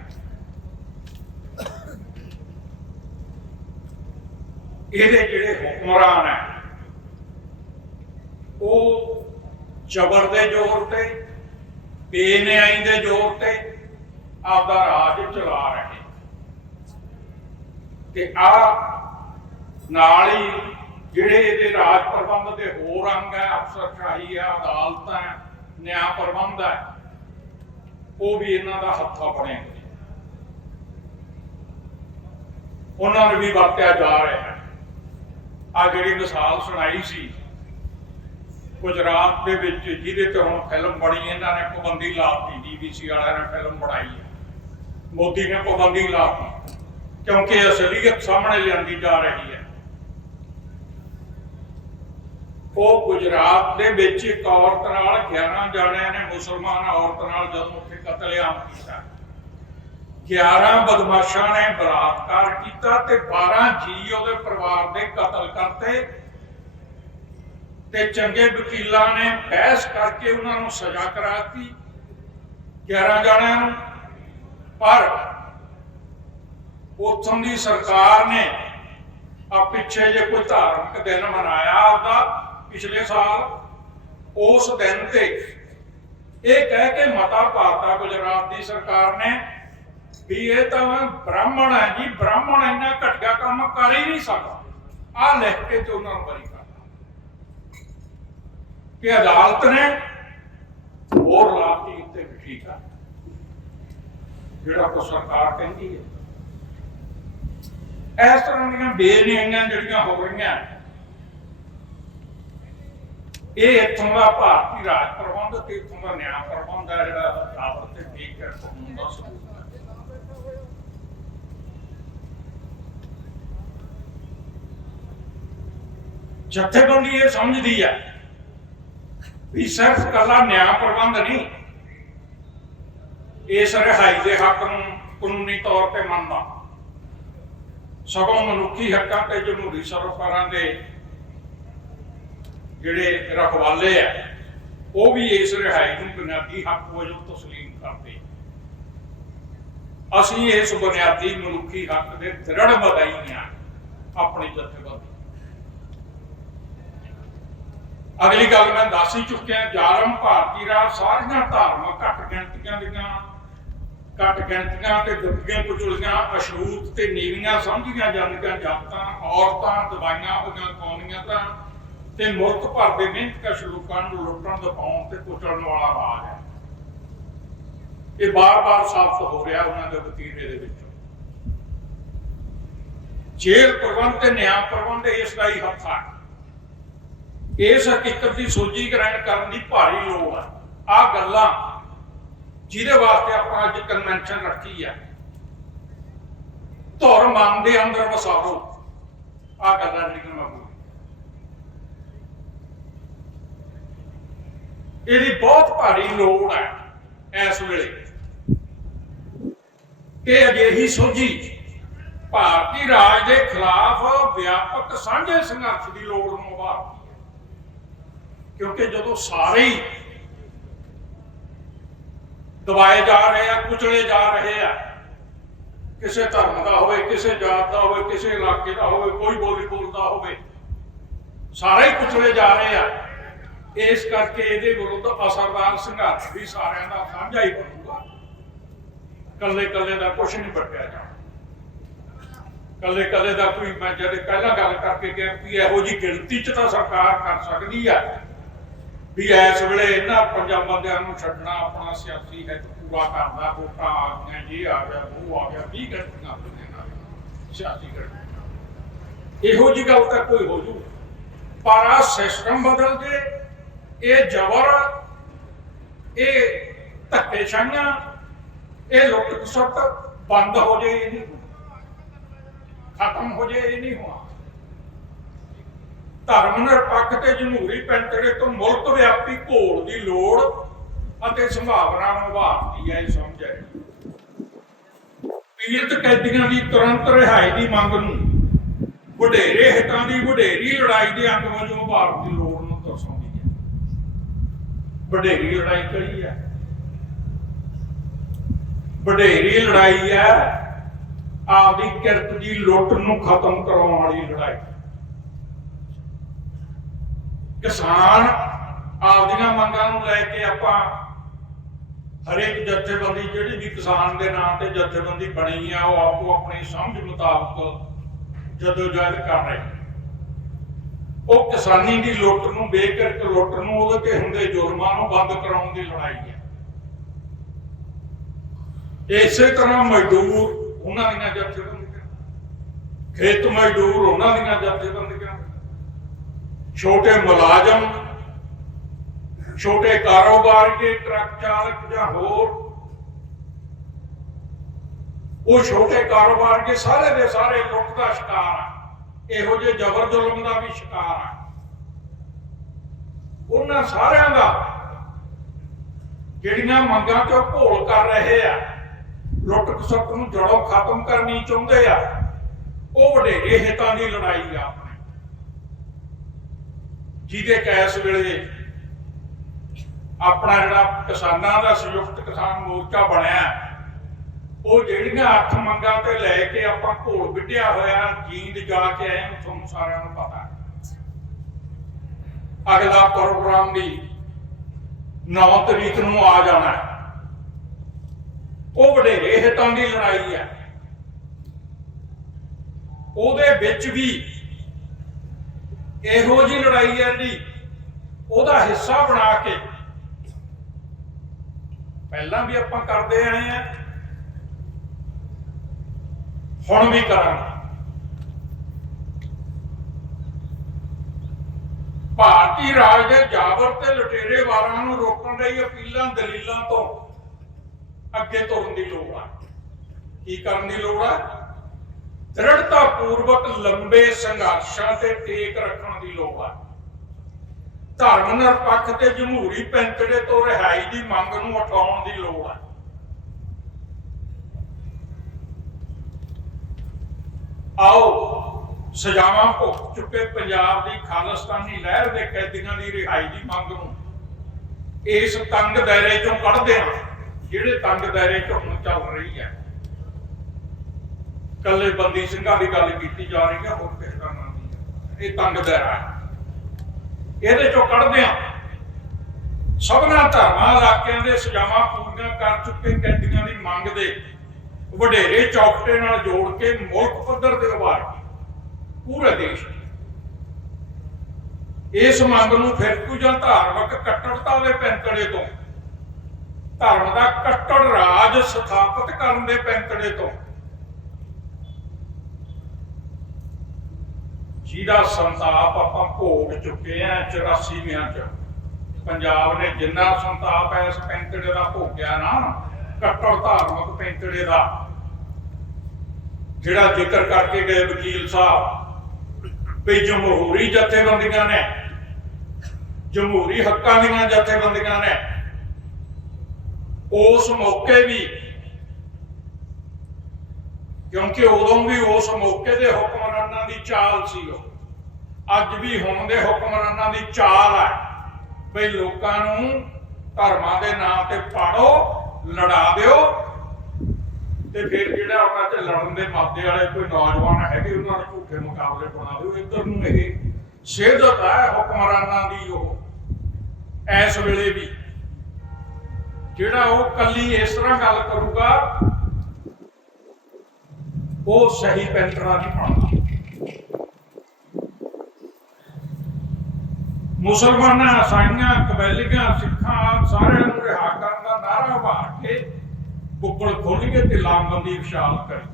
ਇਹਦੇ ਜਿਹੜੇ ਹੁਕਮਰਾਨ ਹੈ, ਉਹ ਜ਼ਬਰ ਦੇ ਜ਼ੋਰ ਤੇ, ਬੇਨਿਆਈ ਦੇ ਜ਼ੋਰ ਤੇ ਆਪਦਾ ਰਾਜ ਚਲਾ ਰਹੇ ਤੇ ਆ ਨਾਲ ਹੀ ਜਿਹੜੇ ਇਹਦੇ ਰਾਜ ਪ੍ਰਬੰਧ ਦੇ ਹੋਰ ਅੰਗ ਹੈ ਅਫਸਰਸ਼ਾਹੀ ਹੈ ਅਦਾਲਤਾਂ ਹੈ, ਨਿਆਂ ਪ੍ਰਬੰਧ ਹੈ ਉਹ ਵੀ ਇਹਨਾਂ ਦਾ ਹੱਥਾ ਬਣੇ ਉਹਨਾਂ ਨੂੰ ਵੀ ਵਰਤਿਆ ਜਾ ਰਿਹਾ ਹੈ। ਆ ਜਿਹੜੀ ਮਿਸਾਲ ਸੁਣਾਈ ਸੀ ਗੁਜਰਾਤ ਦੇ ਵਿੱਚ ਜਿਹਦੇ ਤੇ ਹੁਣ ਫਿਲਮ ਬਣੀ ਇਹਨਾਂ ਨੇ ਪਾਬੰਦੀ ਲਾਤੀ ਬੀਬੀਸੀ ਵਾਲਿਆਂ ਨੇ ਫਿਲਮ ਬਣਾਈ ਹੈ। ਮੋਦੀ ਨੇ ਪਾਬੰਦੀ ਲਾਤੀ। ਕਿਉਂਕਿ ਅਸਲੀਅਤ ਸਾਹਮਣੇ ਲਿਆਂਦੀ ਜਾ ਰਹੀ ਹੈ। ਉਹ ਗੁਜਰਾਤ ਦੇ ਵਿੱਚ ਇੱਕ ਔਰਤ ਨਾਲ 11 ਜਣਿਆਂ ਨੇ ਮੁਸਲਮਾਨ ਔਰਤ ਨਾਲ ਜਦੋਂ ਉੱਥੇ ਕਤਲੇਆਮ ਕੀਤਾ। 11 ਬਦਮਾਸ਼ਾਂ ਨੇ ਬਲਾਤਕਾਰ ਕੀਤਾ ਤੇ 12 ਜੀ ਉਹਦੇ ਪਰਿਵਾਰ ਦੇ ਕਤਲ ਕਰਤੇ। ਤੇ ਚੰਗੇ ਵਕੀਲਾਂ ਨੇ ਬਹਿਸ ਕਰਕੇ ਉਹਨਾਂ ਨੂੰ ਸਜ਼ਾ ਕਰਾਤੀ। 11 ਜਣਿਆਂ ਨੂੰ। ਪਰ ਉਥੋਂ ਦੀ ਸਰਕਾਰ ਨੇ ਆ ਪਿੱਛੇ ਜੇ ਕੋਈ ਧਾਰਮਿਕ ਦਿਨ ਮਨਾਇਆ ਆਪਦਾ, ਪਿਛਲੇ ਸਾਲ, ਉਸ ਦਿਨ ਤੇ ਇਹ ਕਹਿ ਕੇ ਮਤਾ ਪਾਤਾ ਗੁਜਰਾਤ ਦੀ ਸਰਕਾਰ ਨੇ ਵੀ ਇਹ ਤਾਂ ਬ੍ਰਾਹਮਣ ਹੈ ਜੀ, ਬ੍ਰਾਹਮਣ ਇੰਨਾ ਘਟਿਆ ਕੰਮ ਕਰ ਹੀ ਨਹੀਂ ਸਕਦਾ। ਆ ਲਿਖ ਕੇ ਤੇ ਉਹਨਾਂ ਨੂੰ ਬਰੀ ਕਰਦਾ ਕਿ ਅਦਾਲਤ ਨੇ ਹੋਰ ਲਾਤੀ ਉੱਤੇ ਵੀ ਠੀਕ ਆ। ਜਿਹੜਾ ਕੋ ਸਰਕਾਰ ਕਹਿੰਦੀ ਹੈ। ਇਸ ਤਰ੍ਹਾਂ ਦੀਆਂ ਬੇਨਿਆਈਆਂ ਜਿਹੜੀਆਂ ਹੋ ਰਹੀਆਂ ਇਹ ਇੱਥੋਂ ਦਾ ਭਾਰਤੀ ਰਾਜ ਪ੍ਰਬੰਧ ਤੇ ਇੱਥੋਂ ਦਾ ਨਿਆਂ ਪ੍ਰਬੰਧ ਹੈ ਜਿਹੜਾ ਅਦਾਲਤ ਤੇ ਠੀਕ ਹੈ। ਕਾਨੂੰਨ ਜਥੇਬੰਦੀ ਇਹ ਸਮਝਦੀ ਹੈ ਵੀ ਸਿਰਫ ਕੱਲਾ ਨਿਆਂ ਪ੍ਰਬੰਧ ਨਹੀਂ, ਇਸ ਰਿਹਾਈ ਦੇ ਹੱਕ ਨੂੰ ਕਾਨੂੰਨੀ ਤੌਰ ਤੇ ਮੰਨਦਾ। ਸਗੋਂ ਮਨੁੱਖੀ ਹੱਕਾਂ ਤੇ ਜਮਹੂਰੀ ਸਰਕਾਰਾਂ ਦੇ ਜਿਹੜੇ ਰਖਵਾਲੇ ਆ, ਉਹ ਵੀ ਇਸ ਰਿਹਾਈ ਨੂੰ ਬੁਨਿਆਦੀ ਹੱਕ ਵਜੋਂ ਤਸਲੀਮ ਕਰਦੇ। ਅਸੀਂ ਇਸ ਬੁਨਿਆਦੀ ਮਨੁੱਖੀ ਹੱਕ ਦੇ ਦ੍ਰਿੜ ਮਦਾਈ ਹਾਂ ਆਪਣੀ ਜਥੇਬੰਦੀ। ਅਗਲੀ ਗੱਲ ਮੈਂ ਦੱਸ ਹੀ ਚੁੱਕਿਆ ਜਾਲਮ ਭਾਰਤੀ ਰਾਜ ਸਾਰੀਆਂ ਧਾਰਮਿਕ ਘੱਟ ਗਿਣਤੀਆਂ ਦੀਆਂ ਘੱਟ ਗਿਣਤੀਆਂ ਤੇ ਦੁੱਖੀਆਂ ਕੁਚਲੀਆਂ ਅਸ਼ੂਤ ਤੇ ਨੀਵੀਆਂ ਸਮਝੀਆਂ ਜਾਂਦੀਆਂ ਜਾਤਾਂ, ਔਰਤਾਂ, ਦਵਾਈਆਂ ਹੋਈਆਂ ਕੌਮੀਆਂ ਤਾਂ ਤੇ ਮੁਲਕ ਭਰ ਦੇ ਮਿਹਨਤਕਸ਼ ਲੋਕਾਂ ਨੂੰ ਲੁੱਟਣ, ਦਬਾਉਣ ਤੇ ਕੁਚਲਣ ਵਾਲਾ ਰਾਜ ਹੈ। ਇਹ ਬਾਰ-ਬਾਰ ਸਾਬਤ ਹੋ ਰਿਹਾ ਉਹਨਾਂ ਦੇ ਵਤੀਰੇ ਦੇ ਵਿੱਚ। ਜੇਲ੍ਹ ਪ੍ਰਬੰਧ ਤੇ ਨਿਆਂ ਪ੍ਰਬੰਧ ਇਸ ਦਾ ਹੀ ਹੱਥ ਹੈ ਇਸ ਹਕੀਕਤ ਦੀ ਸੋਝੀ ਗ੍ਰਹਿਣ ਕਰਨ ਦੀ ਭਾਰੀ ਲੋੜ ਹੈ ਆ ਗੱਲਾਂ ਜਿਹਦੇ ਵਾਸਤੇ ਆਪਾਂ ਅੱਜ ਕਨਵੈਨਸ਼ਨ ਰੱਖੀ ਆ। ਧੁਰ ਮਨ ਦੇ ਅੰਦਰ ਵਸਾਵੋ ਆ ਗੱਲਾਂ ਜਿਹੜੀਆਂ ਮੈਂ ਬੋਲੀ। ਇਹਦੀ ਬਹੁਤ ਭਾਰੀ ਲੋੜ ਹੈ ਇਸ ਵੇਲੇ। ਕਿ ਅਜਿਹੀ ਸੋਝੀ ਭਾਰਤੀ ਰਾਜ ਦੇ ਖਿਲਾਫ ਵਿਆਪਕ ਸਾਂਝੇ ਸੰਘਰਸ਼ ਦੀ ਲੋੜ ਨੂੰ ਉਭਾਰਦੀ ਹੈ। ਕਿਉਂਕਿ ਜਦੋਂ ਸਾਰੇ ਹੀ ਦਬਾਏ ਜਾ ਰਹੇ ਆ, ਕੁਚਲੇ ਜਾ ਰਹੇ ਆ। ਕਿਸੇ ਧਰਮ ਦਾ ਹੋਵੇ, ਕਿਸੇ ਜਾਤ ਦਾ ਹੋਵੇ, ਕਿਸੇ ਇਲਾਕੇ ਦਾ ਹੋਵੇ, ਕੋਈ ਬੋਲੀ ਬੋਲਦਾ ਹੋਵੇ, ਸਾਰੇ ਹੀ ਕੁਚਲੇ ਜਾ ਰਹੇ ਆ। ਇਸ ਕਰਕੇ ਇਹਦੇ ਵਿਰੁੱਧ ਅਸਰਦਾਰ ਸੰਘਰਸ਼ ਵੀ ਸਾਰਿਆਂ ਦਾ ਸਾਂਝਾ ਹੀ ਬਣੂਗਾ। ਕੱਲੇ ਕੱਲੇ ਦਾ ਕੁਝ ਨਹੀਂ ਵੱਟਿਆ ਜਾਣਾ ਕੱਲੇ ਕੱਲੇ ਦਾ ਕੋਈ ਮੈਂ ਜਿਹੜੇ ਪਹਿਲਾਂ ਗੱਲ ਕਰਕੇ ਗਿਆ ਕਿ ਇਹੋ ਜੀ ਗਿਣਤੀ ਚ ਤਾਂ ਸਰਕਾਰ ਕਰ ਸਕਦੀ ਆ। ਵੀ ਇਸ ਵੇਲੇ ਇਹਨਾਂ ਪੰਜਾਬਾਂ ਬੰਦਿਆਂ ਨੂੰ ਛੱਡਣਾ ਆਪਣਾ ਸਿਆਸੀ ਹਿੱਤ ਪੂਰਾ ਕਰਦਾ ਵੋਟਾਂ ਆ ਗਈਆਂ ਜੀ, ਆ ਗਿਆ, ਉਹ ਆ ਗਿਆ 20 ਘੰਟੀਆਂ ਹੁੰਦੀਆਂ ਨਾਲ ਸਿਆਸੀ ਘੰਟੇ ਇਹੋ ਜੀ ਗੱਲ ਤਾਂ ਕੋਈ ਹੋ ਜੂ। ਪਰ ਆ ਸਿਸਟਮ ਬਦਲ ਜੇ ਇਹ ਜ਼ਬਰ, ਇਹ ਧੱਕੇ ਛਾਈਆਂ, ਇਹ ਲੁੱਟ ਖਸੁੱਟ ਬੰਦ ਹੋ ਜੇ ਇਹ ਨਹੀਂ ਖਤਮ ਹੋ ਜੇ ਇਹ ਨਹੀਂ ਹੋਣਾ। ਧਰਮ ਨਿਰਪੱਖ ਤੇ ਜਮਹੂਰੀ ਪੈਂਤੜੇ ਤੋਂ ਮੁਲਕ ਵਿਆਪੀ ਘੋਲ ਦੀ ਲੋੜ ਅਤੇ ਸੰਭਾਵਨਾ ਨੂੰ ਉਭਾਰਦੀ ਹੈ ਇਹ ਸਮਝ ਹੈ ਪੀੜਤ ਕੈਦੀਆਂ ਦੀ ਤੁਰੰਤ ਰਿਹਾਈ ਦੀ ਮੰਗ ਨੂੰ ਵਡੇਰੇ ਹਿੱਤਾਂ ਦੀ ਵਡੇਰੀ ਲੜਾਈ ਦੇ ਅੰਗ ਵਜੋਂ ਭਾਰਤ ਦੀ ਲੋੜ ਨੂੰ ਦਰਸਾਉਂਦੀ ਹੈ। ਵਡੇਰੀ ਲੜਾਈ ਕਿਹੜੀ ਹੈ? ਵਡੇਰੀ ਲੜਾਈ ਹੈ ਆਪਦੀ ਕਿਰਤ ਦੀ ਲੁੱਟ ਨੂੰ ਖਤਮ ਕਰਾਉਣ ਵਾਲੀ ਲੜਾਈ। ਕਿਸਾਨ ਆਪਦੀਆਂ ਮੰਗਾਂ ਨੂੰ ਲੈ ਕੇ ਆਪਾਂ ਹਰੇਕ ਜਥੇਬੰਦੀ, ਜਿਹੜੀ ਵੀ ਕਿਸਾਨ ਦੇ ਨਾਂ ਤੇ ਜਥੇਬੰਦੀ ਬਣੀ ਆ, ਉਹ ਆਪੋ ਆਪਣੀ ਸਮਝ ਮੁਤਾਬਕ ਜਦੋਂ ਜਦ ਕਰ ਰਹੇ ਉਹ ਕਿਸਾਨੀ ਦੀ ਲੁੱਟ ਨੂੰ, ਬੇਕਰਕ ਲੁੱਟ ਨੂੰ, ਉਹਦੇ ਤੇ ਹੁੰਦੇ ਜੁਰਮਾਂ ਨੂੰ ਬੰਦ ਕਰਾਉਣ ਦੀ ਲੜਾਈ ਹੈ ਇਸੇ ਤਰ੍ਹਾਂ ਮਜ਼ਦੂਰ ਉਹਨਾਂ ਦੀਆਂ ਜਥੇਬੰਦੀਆਂ, ਖੇਤ ਮਜ਼ਦੂਰ ਉਹਨਾਂ ਦੀਆਂ ਜਥੇਬੰਦੀਆਂ ਛੋਟੇ ਮੁਲਾਜ਼ਮ, ਛੋਟੇ ਕਾਰੋਬਾਰ ਟਰੱਕ ਚਾਲਕ ਜਾਂ ਹੋਰ, ਉਹ ਛੋਟੇ ਕਾਰੋਬਾਰ ਦੇ ਸਾਰੇ ਦੇ ਸਾਰੇ ਲੁੱਟ ਦਾ ਸ਼ਿਕਾਰ ਆ। ਇਹੋ ਜਿਹੇ ਜ਼ਬਰ ਜ਼ੁਲਮ ਦਾ ਵੀ ਸ਼ਿਕਾਰ ਆ। ਉਹਨਾਂ ਸਾਰਿਆਂ ਦਾ ਜਿਹੜੀਆਂ ਮੰਗਾਂ ਤੇ ਘੋਲ ਕਰ ਰਹੇ ਆ ਲੁੱਟ ਖਸੁੱਟ ਨੂੰ ਜੜੋਂ ਖਤਮ ਕਰਨੀ ਚਾਹੁੰਦੇ ਆ, ਉਹ ਵਡੇਰੇ ਹਿੱਤਾਂ ਦੀ ਲੜਾਈ ਆ। ਜਿਹਦੇ ਕੈਸ ਵੇਲੇ ਆਪਣਾ ਜਿਹੜਾ ਕਿਸਾਨਾਂ ਦਾ ਸੰਯੁਕਤ ਕਿਸਾਨ ਮੋਰਚਾ ਬਣਿਆ, ਉਹ ਜਿਹੜੀਆਂ ਅੱਠ ਮੰਗਾਂ ਤੇ ਲੈ ਕੇ ਆਪਾਂ ਘੋਲ ਵਿੱਢਿਆ ਹੋਇਆ, ਜੀਂਦ ਜਾ ਕੇ ਆਏ ਹਾਂ, ਤੁਹਾਨੂੰ ਸਾਰਿਆਂ ਨੂੰ ਪਤਾ ਅਗਲਾ ਪ੍ਰੋਗਰਾਮ ਵੀ 9 ਤਰੀਕ ਨੂੰ ਆ ਜਾਣਾ ਉਹ ਵਡੇਰੇ ਹਿੱਤਾਂ ਦੀ ਲੜਾਈ ਹੈ। ਉਹਦੇ ਵਿੱਚ ਵੀ ਇਹੋ ਜੀ ਲੜਾਈ ਹੈ ਜਿਹੜੀ ਉਹਦਾ ਹਿੱਸਾ ਬਣਾ ਕੇ ਪਹਿਲਾਂ ਵੀ ਆਪਾਂ ਕਰਦੇ ਆਏ ਆ, ਹੁਣ ਵੀ ਕਰਾਂਗੇ। ਭਾਰਤੀ ਰਾਜ ਦੇ ਜਾਬਰ ਤੇ ਲੁਟੇਰੇ ਵਾਰਾਂ ਨੂੰ ਰੋਕਣ ਲਈ ਅਪੀਲਾਂ ਦਲੀਲਾਂ ਤੋਂ ਅੱਗੇ ਤੁਰਨ ਦੀ ਲੋੜ ਆ। ਕੀ ਕਰਨ ਦੀ ਲੋੜ ਆ? ਦ੍ਰਿੜਤਾ ਪੂਰਵਕ ਲੰਬੇ ਸੰਘਰਸ਼ਾਂ ਤੇ ਟੇਕ ਰੱਖਣ ਦੀ ਲੋੜ। ਆ ਧਰਮ ਨਿਰਪੱਖ ਤੇ ਜਮਹੂਰੀ ਪੈਂਤੜੇ ਤੋਂ ਰਿਹਾਈ ਦੀ ਮੰਗ ਨੂੰ ਉਠਾਉਣ ਦੀ ਲੋੜ। ਹੈ ਆਓ, ਸਜ਼ਾਵਾਂ ਭੁਗਤ ਚੁੱਕੇ ਪੰਜਾਬ ਦੀ ਖਾਲਿਸਤਾਨੀ ਲਹਿਰ ਦੇ ਕੈਦੀਆਂ ਦੀ ਰਿਹਾਈ ਦੀ ਮੰਗ ਨੂੰ ਇਸ ਤੰਗ ਦਾਇਰੇ ਚੋਂ ਕੱਢਦੇ ਹਾਂ, ਜਿਹੜੇ ਤੰਗ ਦਾਇਰੇ ਚੋਂ ਹੁਣ ਚੱਲ ਰਹੀ ਹੈ। ਕੱਲੇ ਬੰਦੀ ਸਿੰਘਾਂ ਦੀ ਗੱਲ ਕੀਤੀ ਜਾ ਰਹੀ ਹੈ, ਹੋਰ ਕਿਸੇ ਦਾ ਇਹ ਤੰਗ ਦਾਇਰਾ ਹੈ। ਇਹਦੇ ਚੋਂ ਕੱਢਦੇ ਆ ਸਭਨਾ ਧਰਮਾਂ, ਇਲਾਕਿਆਂ ਦੇ ਸਜ਼ਾਵਾਂ ਪੂਰੀਆਂ ਕਰ ਚੁੱਕੇ ਕੈਦੀਆਂ ਦੀ ਮੰਗ ਦੇ ਵਡੇਰੇ ਚੌਕਟੇ ਨਾਲ ਜੋੜ ਕੇ ਮੁਲਕ ਪੱਧਰ ਤੇ ਉਭਾਰ ਪੂਰੇ ਦੇਸ਼ ਇਸ ਮੰਗ ਨੂੰ ਫਿਰਕੂ ਜਾਂ ਧਾਰਮਿਕ ਕੱਟੜਤਾ ਦੇ ਪੈਂਤੜੇ ਤੋਂ, ਧਰਮ ਦਾ ਕੱਟੜ ਰਾਜ ਸਥਾਪਿਤ ਕਰਨ ਦੇ ਪੈਂਤੜੇ ਤੋਂ ਜਿਹਦਾ ਸੰਤਾਪ ਆਪਾਂ ਭੋਗ ਚੁੱਕੇ ਆ 84 ਚ। ਪੰਜਾਬ ਨੇ ਜਿੰਨਾ ਸੰਤਾਪ ਹੈ, ਇਸ ਪੈਂਤੜੇ ਦਾ ਭੋਗਿਆ ਨਾ, ਕੱਟੜ ਧਾਰਮਿਕ ਪੈਂਤੜੇ ਦਾ, ਜਿਹੜਾ ਜ਼ਿਕਰ ਕਰਕੇ ਗਏ ਵਕੀਲ ਸਾਹਿਬ ਵੀ ਜਮਹੂਰੀ ਜਥੇਬੰਦੀਆਂ ਨੇ, ਜਮਹੂਰੀ ਹੱਕਾਂ ਦੀਆਂ ਜਥੇਬੰਦੀਆਂ ਨੇ, ਉਸ ਮੌਕੇ ਵੀ ਕਿਉਂਕਿ ਉਦੋਂ ਵੀ ਉਸ ਮੌਕੇ ਦੇ ਹੁਕਮਰਾਨਾਂ ਦੀ ਚਾਲ ਸੀ ਉਹ। ਅੱਜ ਵੀ ਹੁਣ ਦੇ ਹੁਕਮਰਾਨਾਂ ਦੀ ਚਾਲ ਹੈ ਬਈ ਲੋਕਾਂ ਨੂੰ ਧਰਮਾਂ ਦੇ ਨਾਂ ਤੇ ਪਾੜੋ, ਲੜਾ ਦਿਓ। ਤੇ ਫਿਰ ਜਿਹੜਾ ਉਹਨਾਂ ਚ ਲੜਨ ਦੇ ਮਾਦੇ ਵਾਲੇ ਕੋਈ ਨੌਜਵਾਨ ਹੈਗੇ, ਉਹਨਾਂ ਨੂੰ ਝੂਠੇ ਮੁਕਾਬਲੇ ਬਣਾ ਦਿਓ ਇੱਧਰ ਨੂੰ ਇਹ ਸਿਹਦਤ ਹੈ ਹੁਕਮਰਾਨਾਂ ਦੀ ਉਹ। ਇਸ ਵੇਲੇ ਵੀ ਜਿਹੜਾ ਉਹ ਕੱਲੀ ਇਸ ਤਰ੍ਹਾਂ ਗੱਲ ਕਰੂਗਾ ਉਹ ਸਹੀ ਪੈਂਤਰਾ ਨਹੀਂ ਬਣਦਾ ਮੁਸਲਮਾਨਾਂ ਇਸਾਈਆਂ ਕਬੈਲੀਆਂ, ਸਿੱਖਾਂ, ਸਾਰਿਆਂ ਨੂੰ ਰਿਹਾ ਕਰਨ ਦਾ ਨਾਰਾ ਉਭਾਰ ਕੇ ਬੁੱਕਲ ਖੋਲ ਕੇ ਤੇ ਲਾਮਬੰਦੀ ਵਿਸ਼ਾਲ ਕਰੀ।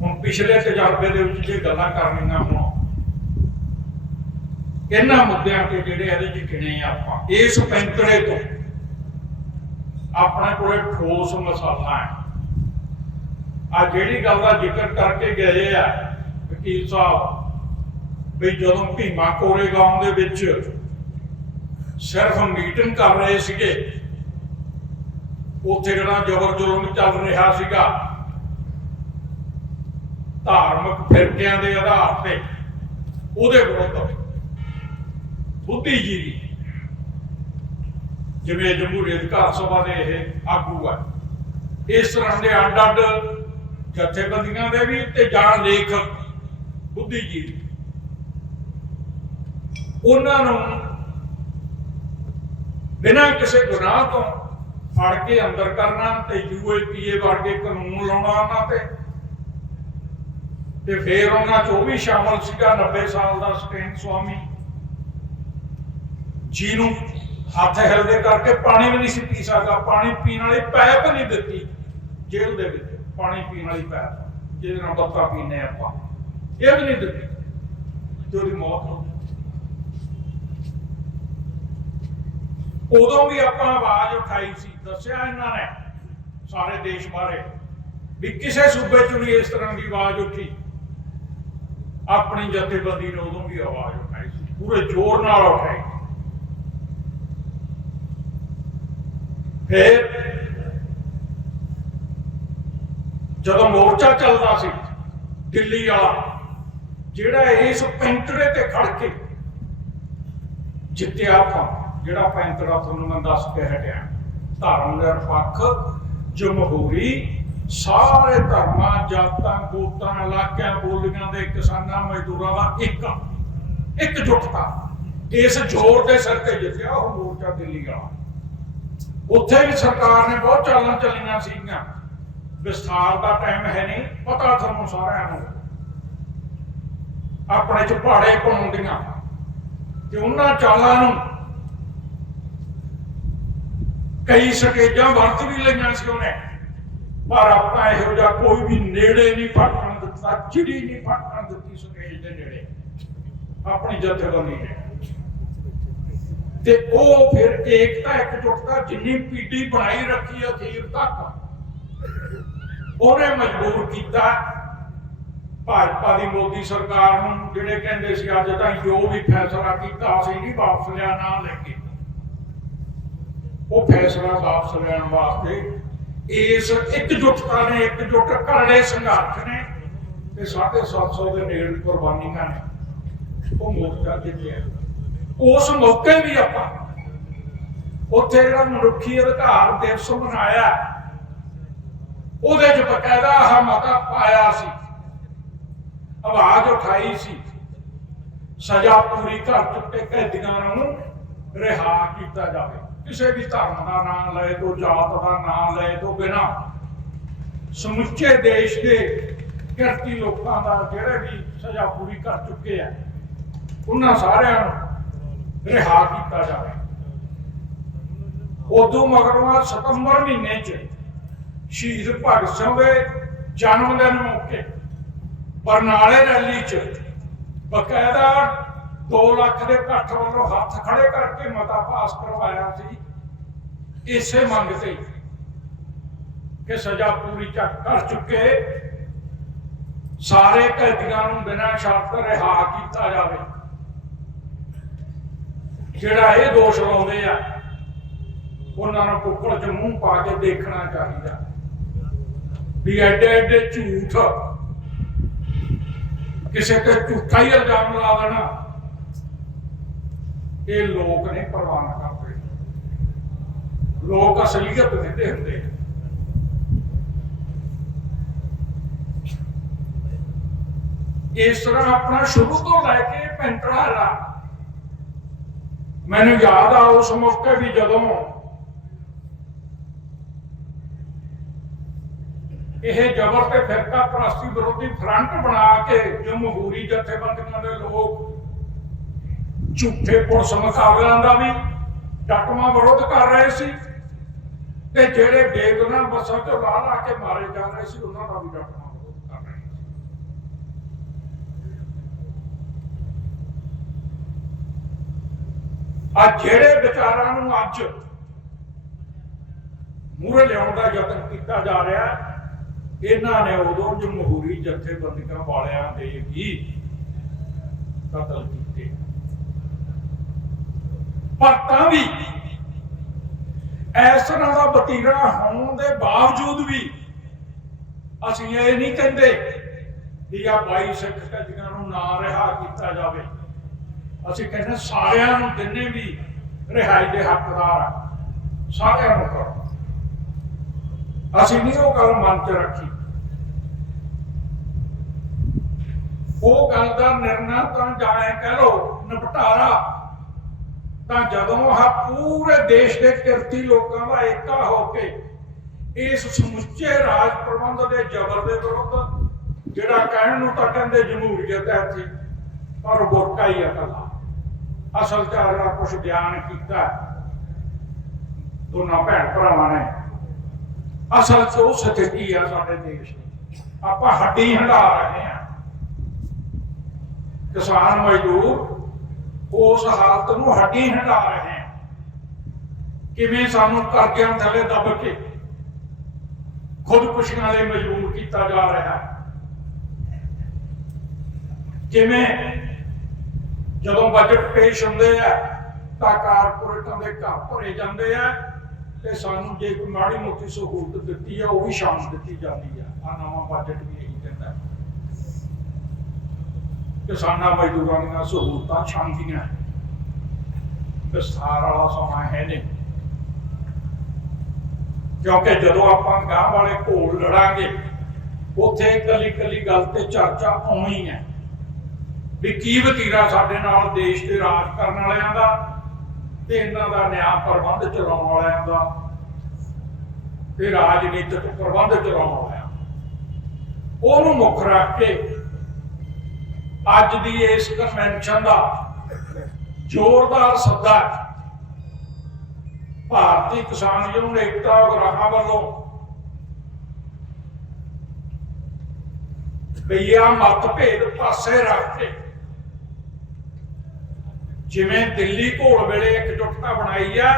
ਹੁਣ ਪਿਛਲੇ ਤਜਰਬੇ ਦੇ ਵਿੱਚ ਜੇ ਗੱਲਾਂ ਕਰਨੀਆਂ ਹੋਣ, ਇਹਨਾਂ ਮੁੱਦਿਆਂ ਤੇ ਜਿਹੜੇ ਇਹਦੇ ਚ ਗਿਣੇ ਆਪਾਂ, ਇਸ ਪੈਂਤੜੇ ਤੋਂ ਆਪਣੇ ਕੋਲੇ ਠੋਸ ਮਸਾਲਾ ਹੈ। ਆ ਜਿਹੜੀ ਗੱਲ ਦਾ ਜ਼ਿਕਰ ਕਰਕੇ ਗਏ ਆ, ਵਕੀਲ ਸਾਹਿਬ, ਵੀ ਜਦੋਂ ਭੀਮਾ ਕੋਰੇਗਾਉਂ ਦੇ ਵਿੱਚ ਸਿਰਫ ਮੀਟਿੰਗ ਕਰ ਰਹੇ ਸੀਗੇ, ਉੱਥੇ ਜਿਹੜਾ ਜ਼ਬਰ ਜ਼ੁਲਮ ਚੱਲ ਰਿਹਾ ਸੀਗਾ, ਧਾਰਮਿਕ ਫਿਰਕਿਆਂ ਦੇ ਆਧਾਰ ਤੇ, ਉਹਦੇ ਵਿਰੁੱਧ ਬੁੱਧੀਜੀਵੀ, ਜਿਵੇਂ ਜਮਹੂਰੀ ਅਧਿਕਾਰ ਸਭਾ ਦੇ ਇਹ ਆਗੂ ਆ, ਇਸ ਤਰ੍ਹਾਂ ਦੇ ਅੱਡ ਅੱਡ ਜਥੇਬੰਦੀਆਂ ਦੇ ਵੀ ਤੇ ਜਾਂ ਲੇਖਕ ਜੀ ਉਹਨਾਂ ਨੂੰ ਬਿਨਾਂ ਕਿਸੇ ਗੁਨਾਹ ਤੋਂ ਫੜ ਕੇ ਅੰਦਰ ਕਰਨਾ ਤੇ ਯੂਏਪੀਏ ਵਰਗੇ ਕਾਨੂੰਨ ਲਾਉਣਾ ਉਹਨਾਂ ਤੇ। ਤੇ ਫੇਰ ਉਹਨਾਂ ਚ ਉਹ ਵੀ ਸ਼ਾਮਲ ਸੀਗਾ 90 ਸਾਲ ਦਾ ਸਟੇਨ ਸਵਾਮੀ। ਜਿਹਨੂੰ ਹੱਥ ਹਿਲਦੇ ਕਰਕੇ ਪਾਣੀ ਵੀ ਨਹੀਂ ਸੀ ਪੀ ਸਕਦਾ, ਪਾਣੀ ਪੀਣ ਵਾਲੀ ਪੈਪ ਨਹੀਂ ਦਿੱਤੀ ਜੇਲ੍ਹ ਦੇ ਵਿੱਚ। ਪਾਣੀ ਪੀਣ ਵਾਲੀ ਪੈਪ ਜਿਹਦੇ ਨਾਲ ਬੱਤਾ ਪੀਨੇ ਆਪਾਂ। ਇਹ ਵੀ ਨਹੀਂ ਦਿੱਤੀ, ਤੇ ਉਹਦੀ ਮੌਤ ਹੋ ਉਦੋਂ ਵੀ ਆਪਾਂ ਆਵਾਜ਼ ਉਠਾਈ ਸੀ, ਦੱਸਿਆ ਇਹਨਾਂ ਨੇ, ਸਾਰੇ ਦੇਸ਼ ਬਾਰੇ, ਵੀ ਕਿਸੇ ਸੂਬੇ ਚ ਵੀ ਇਸ ਤਰ੍ਹਾਂ ਦੀ ਆਵਾਜ਼ ਉੱਠੀ। ਆਪਣੀ ਜਥੇਬੰਦੀ ਨੇ ਉਦੋਂ ਵੀ ਆਵਾਜ਼ ਉਠਾਈ ਸੀ, ਪੂਰੇ ਜ਼ੋਰ ਨਾਲ ਉਠਾਈ। ਫਿਰ ਜਦੋਂ ਮੋਰਚਾ ਚੱਲਦਾ ਸੀ, ਦਿੱਲੀ ਵਾਲਾ, ਜਿਹੜਾ ਇਸ ਪੈਂਤੜੇ ਤੇ ਖੜ ਕੇ ਜਿੱਤਿਆ ਆਪਾਂ, ਜਿਹੜਾ ਪੈਂਤੜਾ ਤੁਹਾਨੂੰ ਮੈਂ ਦੱਸ ਕੇ ਹਟਿਆ। ਧਰਮ ਨਿਰਪੱਖ, ਜਮਹੂਰੀ, ਸਾਰੇ ਧਰਮਾਂ, ਜਾਤਾਂ, ਗੋਤਾਂ, ਇਲਾਕਿਆਂ, ਬੋਲੀਆਂ ਦੇ ਕਿਸਾਨਾਂ, ਮਜ਼ਦੂਰਾਂ ਦਾ ਇੱਕ ਇਕਜੁੱਟਤਾ ਇਸ ਜ਼ੋਰ ਦੇ ਸਿਰ ਤੇ ਜਿੱਤਿਆ ਉਹ ਮੋਰਚਾ ਦਿੱਲੀ ਵਾਲਾ। ਉੱਥੇ ਵੀ ਸਰਕਾਰ ਨੇ ਬਹੁਤ ਚਾਲਾਂ ਚੱਲੀਆਂ ਸੀਗੀਆਂ। ਵਿਸਥਾਰ ਦਾ ਟਾਈਮ ਹੈ ਨਹੀਂ, ਪਤਾ ਤੁਹਾਨੂੰ ਸਾਰਿਆਂ ਨੂੰ। ਆਪਣੇ ਚ ਪਹਾੜੇ ਪਾਉਂਦੀਆਂ। ਤੇ ਉਹਨਾਂ ਚਾਲਾਂ ਨੂੰ ਕਈ ਸਟੇਜਾਂ ਵਰਤ ਵੀ ਲਈਆਂ ਸੀ ਉਹਨੇ। ਪਰ ਆਪਾਂ ਇਹੋ ਜਿਹਾ ਕੋਈ ਵੀ ਨੇੜੇ ਨਹੀਂ ਫਟਣ ਦਿੱਤਾ, ਚਿੜੀ ਨਹੀਂ ਫਟਣ ਦਿੱਤੀ ਸਟੇਜ ਦੇ ਨੇੜੇ। ਆਪਣੀ ਜਥੇਬੰਦੀ ਨੇ। ਤੇ ਉਹ ਫਿਰ ਏਕਤਾ ਇਕਜੁੱਟਤਾ ਜਿੰਨੀ ਪੀਟੀ ਬਣਾਈ ਰੱਖੀ ਅਖੀਰ ਤੱਕ। ਉਹਨੇ ਮਜਬੂਰ ਕੀਤਾ ਭਾਜਪਾ ਦੀ ਮੋਦੀ ਸਰਕਾਰ ਨੂੰ, ਜਿਹੜੇ ਕਹਿੰਦੇ ਸੀ ਅੱਜ ਤਾਈਂ ਜੋ ਵੀ ਫੈਸਲਾ ਕੀਤਾ, ਅਸੀਂ ਨਹੀਂ ਵਾਪਸ ਲਿਆ ਲੈ ਕੇ ਉਹ ਫੈਸਲਾ ਵਾਪਸ ਲੈਣ ਵਾਸਤੇ ਇਸ ਇਕਜੁੱਟਤਾ ਨੇ ਇਕਜੁੱਟ ਕਰੜੇ ਸੰਘਰਸ਼ ਨੇ ਤੇ 750 ਦੇ ਨੇੜੇ ਕੁਰਬਾਨੀਆਂ ਨੇ। ਉਹ ਮੋਰਚਾ ਜਿੱਤਿਆ। ਉਸ ਮੌਕੇ ਵੀ ਆਪਾਂ ਉੱਥੇ ਜਿਹੜਾ ਮਨੁੱਖੀ ਅਧਿਕਾਰ ਦਿਵਸ ਮਨਾਇਆ ਉਹਦੇ ਚ ਬਕਾਇਦਾ ਆਹ ਮਤਾ ਪਾਇਆ ਸੀ। ਆਵਾਜ਼ ਉਠਾਈ ਸੀ। ਸਜ਼ਾ ਪੂਰੀ ਕਰ ਚੁੱਕੇ ਕੈਦੀਆਂ ਨੂੰ ਰਿਹਾ ਕੀਤਾ ਜਾਵੇ। ਕਿਸੇ ਵੀ ਧਰਮ ਦਾ ਨਾਮ ਲਏ ਤੋਂ ਜਾਤ ਦਾ ਨਾਮ ਲਏ ਤੋਂ ਬਿਨਾ ਸਮੁੱਚੇ ਦੇਸ਼ ਦੇ ਕਿਰਤੀ ਲੋਕਾਂ ਦਾ ਜਿਹੜੇ ਵੀ ਸਜ਼ਾ ਪੂਰੀ ਕਰ ਚੁੱਕੇ ਆ, ਉਹਨਾਂ ਸਾਰਿਆਂ ਨੂੰ ਰਿਹਾ ਕੀਤਾ ਜਾਵੇ। ਉਦੋਂ ਮਗਰੋਂ ਸਤੰਬਰ ਮਹੀਨੇ 'ਚ ਸ਼ਹੀਦ ਭਗਤ ਸਿੰਘ ਦੇ ਜਨਮ ਦਿਨ ਮੌਕੇ ਬਰਨਾਲੇ ਰੈਲੀ 'ਚ ਬਕਾਇਦਾ 2 ਲੱਖ ਦੇ ਇਕੱਠ ਵੱਲੋਂ ਹੱਥ ਖੜੇ ਕਰਕੇ ਮਤਾ ਪਾਸ ਕਰਵਾਇਆ ਸੀ। ਇਸੇ ਮੰਗ ਤੇ ਕਿ ਸਜ਼ਾ ਪੂਰੀ ਚੱਕ ਕਰ ਚੁੱਕੇ ਸਾਰੇ ਕੈਦੀਆਂ ਨੂੰ ਬਿਨਾਂ ਸ਼ਰਤ ਰਿਹਾ ਕੀਤਾ ਜਾਵੇ। ਜਿਹੜਾ ਇਹ ਦੋਸ਼ ਲਾਉਂਦੇ ਆ, ਉਹਨਾਂ ਨੂੰ ਕੁੱਕੜ ਚ ਮੂੰਹ ਪਾ ਕੇ ਦੇਖਣਾ ਚਾਹੀਦਾ। ਵੀ ਐਡੇ ਐਡੇ ਝੂਠ। ਕਿਸੇ ਤੇ ਝੂਠਾ ਹੀ ਇਲਜ਼ਾਮ ਲਾ ਦੇਣਾ ਇਹ ਲੋਕ ਨਹੀਂ ਪ੍ਰਵਾਨ ਕਰਦੇ। ਲੋਕ ਅਸਲੀਅਤ ਦਿੰਦੇ ਹੁੰਦੇ। ਇਸ ਤਰ੍ਹਾਂ ਆਪਣਾ ਸ਼ੁਰੂ ਤੋਂ ਲੈ ਕੇ ਪੈਂਤੜਾ ਲਾ ਮੈਨੂੰ ਯਾਦ ਆ ਉਸ ਮੌਕੇ ਵੀ ਜਦੋਂ ਇਹ ਜ਼ਬਰ ਤੇ ਫਿਰਕਾ ਪ੍ਰਸਤੀ ਵਿਰੋਧੀ ਫਰੰਟ ਬਣਾ ਕੇ ਜਮਹੂਰੀ ਜਥੇਬੰਦੀਆਂ ਦੇ ਲੋਕ ਝੂਠੇ ਪੁਲਿਸ ਮੁਕਾਬਲਿਆਂ ਦਾ ਵੀ ਡਟਵਾ ਵਿਰੋਧ ਕਰ ਰਹੇ ਸੀ ਤੇ ਜਿਹੜੇ ਬੇਗੁਨਾਹ ਬੱਸਾਂ ਤੋਂ ਲਾ ਲਾ ਕੇ ਮਾਰੇ ਜਾ ਰਹੇ ਸੀ ਉਹਨਾਂ ਦਾ ਵੀ ਡਟਵਾ ਵਿਰੋਧ ਕਰ ਰਹੇ ਸੀ। ਆ ਜਿਹੜੇ ਵਿਚਾਰਾਂ ਨੂੰ ਅੱਜ ਮੂਹਰੇ ਲਿਆਉਣ ਦਾ ਯਤਨ ਕੀਤਾ ਜਾ ਰਿਹਾ ਹੈ, ਇਹਨਾਂ ਨੇ ਉਦੋਂ ਜਮਹੂਰੀ ਜਥੇਬੰਦੀਆਂ ਵਾਲਿਆਂ ਦੇ ਵੀ ਕਤਲ ਕੀਤੇ। ਪਰ ਤਾਂ ਵੀ ਇਸ ਤਰ੍ਹਾਂ ਦਾ ਵਤੀਰਾ ਹੋਣ ਦੇ ਬਾਵਜੂਦ ਵੀ ਅਸੀਂ ਇਹ ਨਹੀਂ ਕਹਿੰਦੇ ਵੀ ਆ ਬਾਈ ਸਿੱਖ ਕਦੀਆਂ ਨੂੰ ਨਾ ਰਿਹਾ ਕੀਤਾ ਜਾਵੇ। ਅਸੀਂ ਕਹਿੰਦੇ ਸਾਰਿਆਂ ਨੂੰ ਜਿੰਨੇ ਵੀ ਰਿਹਾਈ ਦੇ ਹੱਕਦਾਰ ਸਾਰਿਆਂ ਨੂੰ ਕਰੋ। ਅਸੀਂ ਨਹੀਂ ਉਹ ਗੱਲ ਮਨ ਚ ਰੱਖੀ। ਉਹ ਗੱਲ ਦਾ ਨਿਰਣਾ ਤਾਂ ਜਾਏ ਕਹਿ ਲੋ ਨਿਪਟਾਰਾ। ਤਾਂ ਜਦੋਂ ਆ ਪੂਰੇ ਦੇਸ਼ ਦੇ ਕਿਰਤੀ ਲੋਕਾਂ ਦਾ ਏਕਾ ਹੋ ਕੇ ਇਸ ਸਮੁੱਚੇ ਰਾਜ ਪ੍ਰਬੰਧ ਦੇ ਜ਼ਬਰ ਦੇ ਵਿਰੁੱਧ ਜਿਹੜਾ ਕਹਿਣ ਨੂੰ ਤਾਂ ਕਹਿੰਦੇ ਜਮਹੂਰੀਅਤ ਹੈ ਇੱਥੇ, ਪਰ ਬੋਟਾ ਹੀ ਆ ਕੱਲਾ ਅਸਲ ਚ ਅਗਲਾ ਕੁਝ ਬਿਆਨ ਕੀਤਾ, ਦੋਨਾਂ ਭੈਣ ਭਰਾਵਾਂ ਨੇ ਅਸਲ ਚ ਉਹ ਸਥਿਤੀ ਆ ਸਾਡੇ ਦੇਸ਼ ਦੀ। ਆਪਾਂ ਹੱਡੀ ਹੰਡਾ ਰਹੇ ਹਾਂ। ਕਿਸਾਨ ਮਜ਼ਦੂਰ ਉਸ ਹਾਲਤ ਨੂੰ ਹੱਡੀ ਹੰਡਾ ਰਹੇ ਹਾਂ। ਕਿਵੇਂ ਸਾਨੂੰ ਕਰਜ਼ਿਆਂ ਥੱਲੇ ਦੱਬ ਕੇ ਖੁਦਕੁਸ਼ੀਆਂ ਲਈ ਮਜਬੂਰ ਕੀਤਾ ਜਾ ਰਿਹਾ ਹੈ। ਕਿਵੇਂ ਜਦੋਂ ਬਜਟ ਪੇਸ਼ ਹੁੰਦੇ ਆ ਤਾਂ ਕਾਰਪੋਰੇਟਾਂ ਦੇ ਘਰ ਭਰੇ ਜਾਂਦੇ ਆ। ਤੇ ਸਾਨੂੰ ਜੇ ਕੋਈ ਮਾੜੀ ਮੋਟੀ ਸਹੂਲਤ ਦਿੱਤੀ ਆ, ਉਹ ਵੀ ਸ਼ਾਮ ਦਿੱਤੀ ਜਾਂਦੀ ਆ। ਆ ਨਵਾਂ ਬਜਟ ਵੀ ਇਹੀ ਕਹਿੰਦਾ। ਕਿਸਾਨਾਂ ਮਜ਼ਦੂਰਾਂ ਦੀਆਂ ਸਹੂਲਤਾਂ ਸ਼ਾਂਤੀਆਂ ਵਿਸਥਾਰ ਵਾਲਾ ਸਮਾਂ ਹੈ ਨਹੀਂ। ਕਿਉਂਕਿ ਜਦੋਂ ਆਪਾਂ ਗਾਂ ਵਾਲੇ ਘੋਲ ਲੜਾਂਗੇ, ਉਥੇ ਇਕੱਲੀ ਇਕੱਲੀ ਗੱਲ ਤੇ ਚਰਚਾ ਆਉਣੀ ਹੈ। ਵੀ ਕੀ ਵਤੀਰਾ ਸਾਡੇ ਨਾਲ ਦੇਸ਼ ਦੇ ਰਾਜ ਕਰਨ ਵਾਲਿਆਂ ਦਾ ਤੇ ਇਹਨਾਂ ਦਾ ਨਿਆਂ ਪ੍ਰਬੰਧ ਚਲਾਉਣ ਵਾਲਿਆਂ ਦਾ ਤੇ ਰਾਜਨੀਤਿਕ ਪ੍ਰਬੰਧ ਚਲਾਉਣ ਵਾਲਿਆਂ ਉਹਨੂੰ ਮੁੱਖ ਰੱਖ ਕੇ ਅੱਜ ਦੀ ਇਸ ਕਨਵੈਨਸ਼ਨ ਦਾ ਜ਼ੋਰਦਾਰ ਸੱਦਾ ਭਾਰਤੀ ਕਿਸਾਨ ਯੂਨੀਅਨ ਏਕਤਾ ਉਗਰਾਹਾਂ ਵੱਲੋਂ ਬਈਆ ਮਤਭੇਦ ਪਾਸੇ ਰੱਖ ਕੇ ਜਿਵੇਂ ਦਿੱਲੀ ਘੋਲ ਵੇਲੇ ਇਕਜੁੱਟਤਾ ਬਣਾਈ ਆ,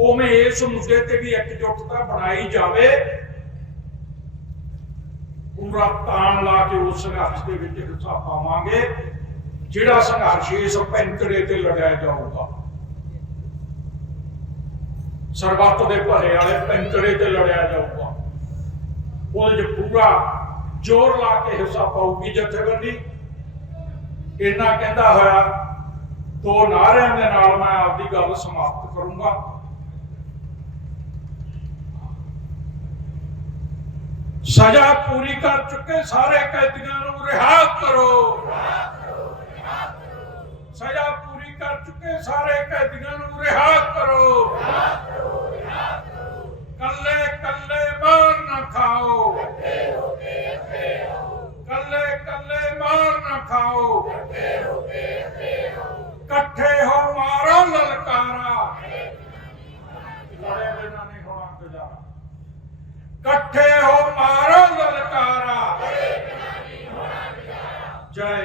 ਉਵੇਂ ਇਸ ਮੁੱਦੇ ਤੇ ਵੀ ਇਕਜੁੱਟਤਾ ਬਣਾਈ ਜਾਵੇ। ਪੂਰਾ ਤਾਣ ਲਾ ਕੇ ਉਸ ਸੰਘਰਸ਼ ਦੇ ਵਿੱਚ ਹਿੱਸਾ ਪਾਵਾਂਗੇ, ਜਿਹੜਾ ਸੰਘਰਸ਼ ਇਸ ਪੈਂਤੜੇ ਤੇ ਲੜਿਆ ਜਾਊਗਾ। ਸਰਬੱਤ ਦੇ ਭਲੇ ਵਾਲੇ ਪੈਂਤੜੇ ਤੇ ਲੜਿਆ ਜਾਊਗਾ। ਉਹਦੇ 'ਚ ਪੂਰਾ ਜ਼ੋਰ ਲਾ ਕੇ ਹਿੱਸਾ ਪਾਉਗੀ ਜਥੇਬੰਦੀ। ਇੰਨਾ ਕਹਿੰਦਾ ਹੋਇਆ ਦੋ ਨਾਰਿਆਂ ਦੇ ਨਾਲ ਮੈਂ ਆਪਦੀ ਗੱਲ ਸਮਾਪਤ ਕਰੂੰਗਾ। ਸਜ਼ਾ ਪੂਰੀ ਕਰ ਚੁੱਕੇ ਸਾਰੇ ਕੈਦੀਆਂ ਨੂੰ ਰਿਹਾ ਕਰੋ। ਸਜ਼ਾ ਪੂਰੀ ਕਰ ਚੁੱਕੇ ਸਾਰੇ ਕੈਦੀਆਂ ਨੂੰ ਰਿਹਾ ਕਰੋ। ਕੱਲੇ ਕੱਲੇ ਮਾਰ ਨਾ ਖਾਓ। ਕੱਲੇ ਕੱਲੇ ਮਾਰ ਨਾ ਖਾਓ। कट्ठे हो मारो ललकारा। लड़े बिना नहीं होना गुजारा कट्ठे हो मारो ललकारा। जय